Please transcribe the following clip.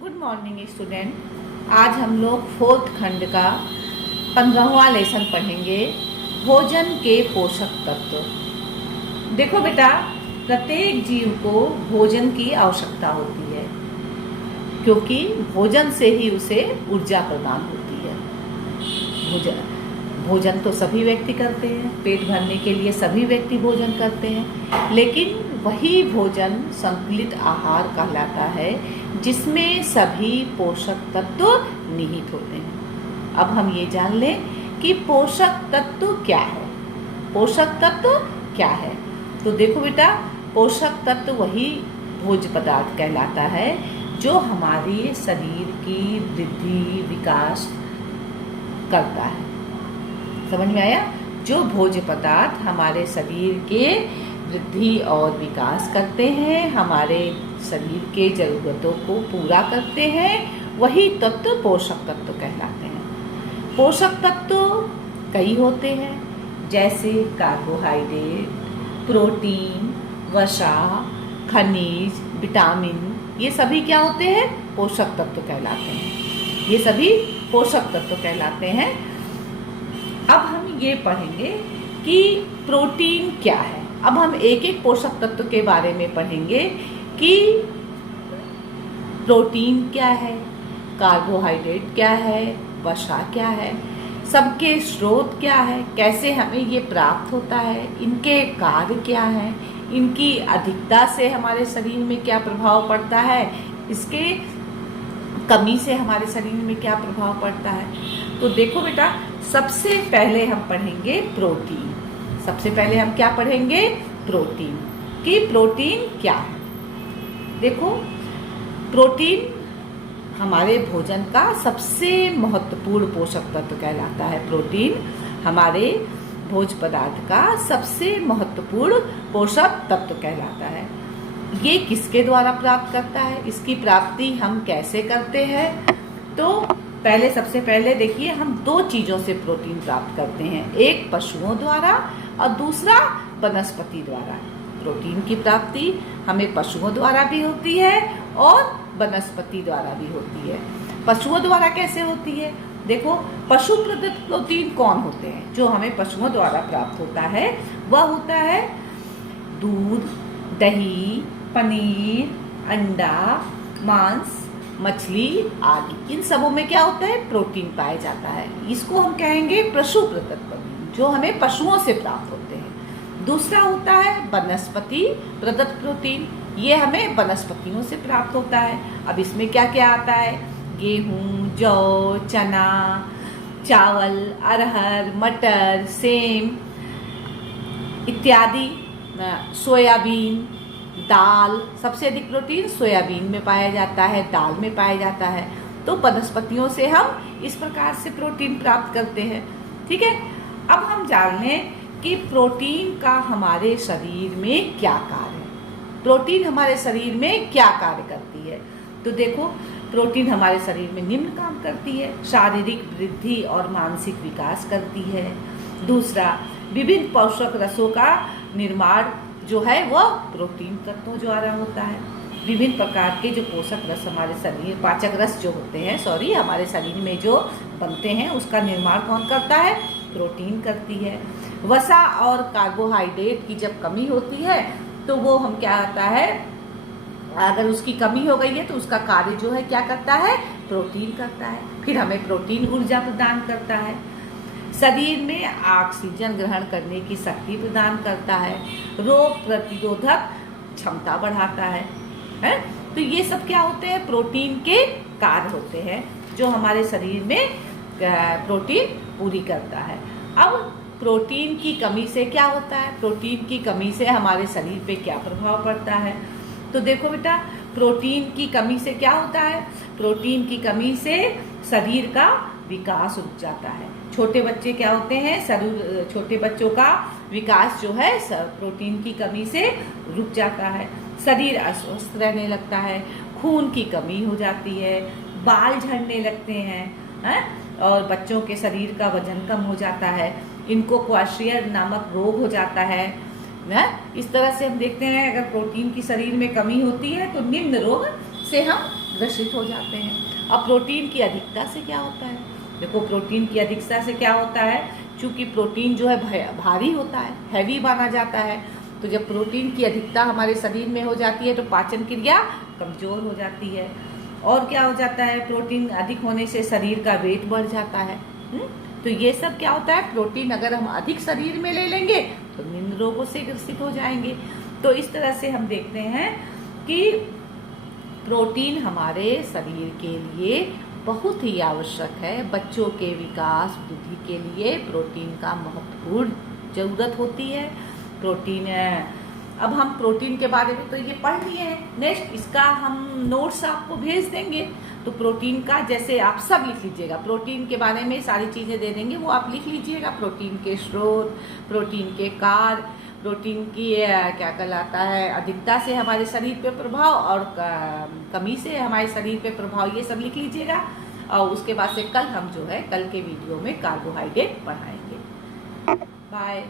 Good morning student. आज हम लोग फोर्थ खंड का 15वां लेसन पढ़ेंगे, भोजन के पोषक तत्व। देखो बेटा, प्रत्येक जीव को भोजन की आवश्यकता होती है, क्योंकि भोजन से ही उसे ऊर्जा प्रदान होती है। भोजन तो सभी व्यक्ति करते हैं, पेट भरने के लिए सभी व्यक्ति भोजन करते हैं, लेकिन वही भोजन संतुलित आहार कहलाता है जिसमें सभी पोषक तत्व निहित होते हैं। अब हम ये जान लें कि पोषक तत्व क्या है। पोषक तत्व क्या है? तो देखो बेटा, पोषक तत्व वही भोज्य पदार्थ कहलाता है जो हमारे शरीर की वृद्धि विकास करता है। समझ में आया? जो भोज्य पदार्थ हमारे शरीर के वृद्धि और विकास करते हैं, हमारे शरीर के जरूरतों को पूरा करते हैं, वही तत्व पोषक तत्व कहलाते हैं। पोषक तत्व कई होते हैं, जैसे कार्बोहाइड्रेट, प्रोटीन, वसा, खनिज, विटामिन। ये सभी क्या होते हैं? पोषक तत्व कहलाते हैं। ये सभी पोषक तत्व कहलाते हैं। अब हम ये पढ़ेंगे कि प्रोटीन क्या है। अब हम एक एक पोषक तत्व के बारे में पढ़ेंगे कि प्रोटीन क्या है, कार्बोहाइड्रेट क्या है, वसा क्या है, सबके स्रोत क्या है, कैसे हमें ये प्राप्त होता है, इनके कार्य क्या है, इनकी अधिकता से हमारे शरीर में क्या प्रभाव पड़ता है, इसके कमी से हमारे शरीर में क्या प्रभाव पड़ता है। तो देखो बेटा, सबसे पहले हम पढ़ेंगे प्रोटीन। सबसे पहले हम क्या पढ़ेंगे? प्रोटीन। कि प्रोटीन क्या है। देखो, प्रोटीन हमारे भोजन का सबसे महत्वपूर्ण पोषक तत्व कहलाता है। प्रोटीन हमारे भोज्य पदार्थ का सबसे महत्वपूर्ण पोषक तत्व कहलाता है। ये किसके द्वारा प्राप्त करता है? इसकी प्राप्ति हम कैसे करते हैं? तो सबसे पहले देखिए, हम दो चीजों से प्रोटीन प्राप्त करते हैं, एक पशुओं द्वारा और दूसरा वनस्पति द्वारा। प्रोटीन की प्राप्ति हमें पशुओं द्वारा भी होती है और वनस्पति द्वारा भी होती है। पशुओं द्वारा कैसे होती है? देखो, पशु प्रदत्त प्रोटीन कौन होते हैं? जो हमें पशुओं द्वारा प्राप्त होता है वह होता है दूध, दही, पनीर, अंडा, मांस, मछली आदि। इन सबों में क्या होता है? प्रोटीन पाया जाता है। इसको हम कहेंगे पशु प्रदत्त प्रोटीन, जो हमें पशुओं से प्राप्त होते हैं। दूसरा होता है वनस्पति प्रदत्त प्रोटीन, ये हमें वनस्पतियों से प्राप्त होता है। अब इसमें क्या क्या आता है? गेहूं, जौ, चना, चावल, अरहर, मटर, सेम इत्यादि, सोयाबीन, दाल। सबसे अधिक प्रोटीन सोयाबीन में पाया जाता है, दाल में पाया जाता है। तो वनस्पतियों से हम इस प्रकार से प्रोटीन प्राप्त करते हैं। ठीक है। अब हम जान लें कि प्रोटीन का हमारे शरीर में क्या कार्य है। प्रोटीन हमारे शरीर में क्या कार्य करती है? तो देखो, प्रोटीन हमारे शरीर में निम्न काम करती है। शारीरिक वृद्धि और मानसिक विकास करती है। दूसरा, विभिन्न पोषक रसों का निर्माण जो है वह प्रोटीन तत्वों द्वारा होता है। विभिन्न प्रकार के जो पोषक रस हमारे शरीर, पाचक रस जो होते हैं, हमारे शरीर में जो बनते हैं, उसका निर्माण कौन करता है? प्रोटीन करती है। वसा और कार्बोहाइड्रेट की जब कमी होती है तो वो हम क्या होता है, अगर उसकी कमी हो गई है तो उसका कार्य जो है क्या करता है? प्रोटीन करता है। फिर हमें प्रोटीन ऊर्जा प्रदान करता है, शरीर में ऑक्सीजन ग्रहण करने की शक्ति प्रदान करता है, रोग प्रतिरोधक क्षमता बढ़ाता है? तो ये सब क्या होते हैं? प्रोटीन के कार्य होते हैं जो हमारे शरीर में प्रोटीन पूरी करता है। अब प्रोटीन की कमी से क्या होता है? प्रोटीन की कमी से हमारे शरीर पे क्या प्रभाव पड़ता है? तो देखो बेटा, प्रोटीन की कमी से क्या होता है? प्रोटीन की कमी से शरीर का विकास रुक जाता है। छोटे बच्चे क्या होते हैं? छोटे बच्चों का विकास जो है प्रोटीन की कमी से रुक जाता है। शरीर अस्वस्थ रहने लगता है, खून की कमी हो जाती है, बाल झड़ने लगते हैं, और बच्चों के शरीर का वजन कम हो जाता है। इनको क्वार्शियर नामक रोग हो जाता है। इस तरह से हम देखते हैं, अगर प्रोटीन की शरीर में कमी होती है तो निम्न रोग से हम ग्रसित हो जाते हैं। अब प्रोटीन की अधिकता से क्या होता है? देखो, प्रोटीन की अधिकता से क्या होता है, चूंकि प्रोटीन जो है भारी होता है, हैवी माना जाता है, तो जब प्रोटीन की अधिकता हमारे शरीर में हो जाती है तो पाचन क्रिया कमजोर हो जाती है। और क्या हो जाता है, प्रोटीन अधिक होने से शरीर का वेट बढ़ जाता है। तो ये सब क्या होता है, प्रोटीन अगर हम अधिक शरीर में ले लेंगे तो निम्न रोगों से ग्रसित हो जाएंगे। तो इस तरह से हम देखते हैं कि प्रोटीन हमारे शरीर के लिए बहुत ही आवश्यक है। बच्चों के विकास वृद्धि के लिए प्रोटीन का महत्वपूर्ण जरूरत होती है। प्रोटीन, अब हम प्रोटीन के बारे में तो ये पढ़ लिए हैं, नेक्स्ट इसका हम नोट्स आपको भेज देंगे। तो प्रोटीन का जैसे आप सब लिख लीजिएगा, प्रोटीन के बारे में सारी चीज़ें दे देंगे, वो आप लिख लीजिएगा। प्रोटीन के स्रोत, प्रोटीन के कार्य, प्रोटीन की क्या कहलाता है अधिकता से हमारे शरीर पे प्रभाव और कमी से हमारे शरीर पे प्रभाव, ये सब लिख लीजिएगा। और उसके बाद से कल हम जो है कल के वीडियो में कार्बोहाइड्रेट पढ़ाएंगे। बाय।